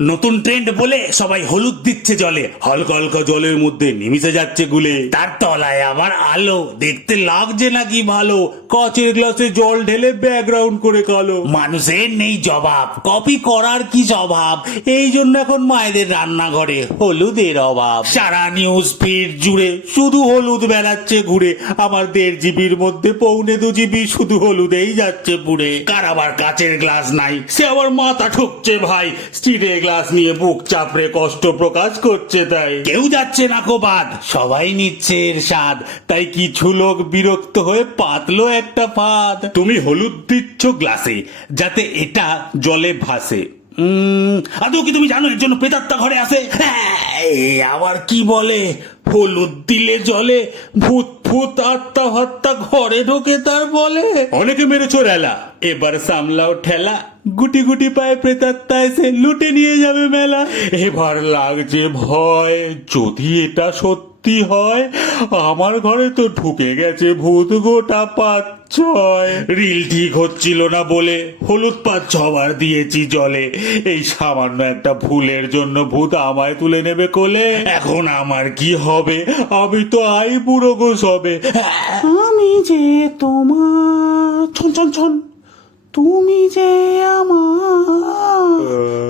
নতুন ট্রেন্ড বলে সবাই হলুদ দিচ্ছে জলে, হালকা হালকা জলের মধ্যে নিমিশে যাচ্ছে গুলে, তার তলায় আবার আলো, দেখতে লাগছে নাকি ভালো, কাচের গ্লাসে জল ঢেলে ব্যাকগ্রাউন্ড করে কালো। মানুষের নেই জবাব, কপি করার কি স্বভাব, এই জন্য এখন মায়েদের রান্নাঘরে হলুদের অভাব। সারা নিউজ ফিড জুড়ে শুধু হলুদ বেড়াচ্ছে ঘুরে, আমার 1.5 জিবির মধ্যে 1.25 জিবি শুধু হলুদেই যাচ্ছে পুড়ে। কার আবার কাচের গ্লাস নাই, সে আবার মাথা ঠুকছে ভাই, স্টিলের গ্লাস নিয়ে বুক চাপড়ে কষ্ট প্রকাশ করছে। তাই কেউ যাচ্ছে না কো বাদ, সবাই নিচ্ছে এর স্বাদ, তাই কিছু লোক বিরক্ত হয়ে পাতলো একটা ফাঁদ। তুমি হলুদ দিচ্ছ গ্লাসে যাতে এটা জলে ভাসে, আদৌ কি তুমি জানো এর জন্য প্রেতাত্মা ঘরে আসে? আবার কি বলে, হলুদ দিলে জলে ভূত ফুত আত্মা হত্যা ঘরে ঢোকে তার বলে। অনেকে মেরেছো রেলা, এবার সামলাও ঠেলা, গুটি গুটি পায়ে প্রেতাত্মা এসে লুটে নিয়ে যাবে মেলা। এবার লাগছে ভয়, যদি এটা সত্যি হয়, আমার ঘরে তো ঢুকে গেছে ভূত গোটা 5-6। রিল ঠিক হচ্ছিল না বলে হলুদ 5-6 বার দিয়েছি জলে, এই সামান্য একটা ভুলের জন্য ভূত আমায় তুলে নেবে কোলে। এখন আমার কি হবে, আমি তো আই বুড়ো গো সবে। আমি যে তোমার ছন ছন ছন, তুমি যে আমার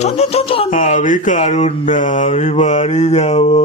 ছন ছন ছন ছন। আমি কারণ না, আমি বাড়ি যাবো।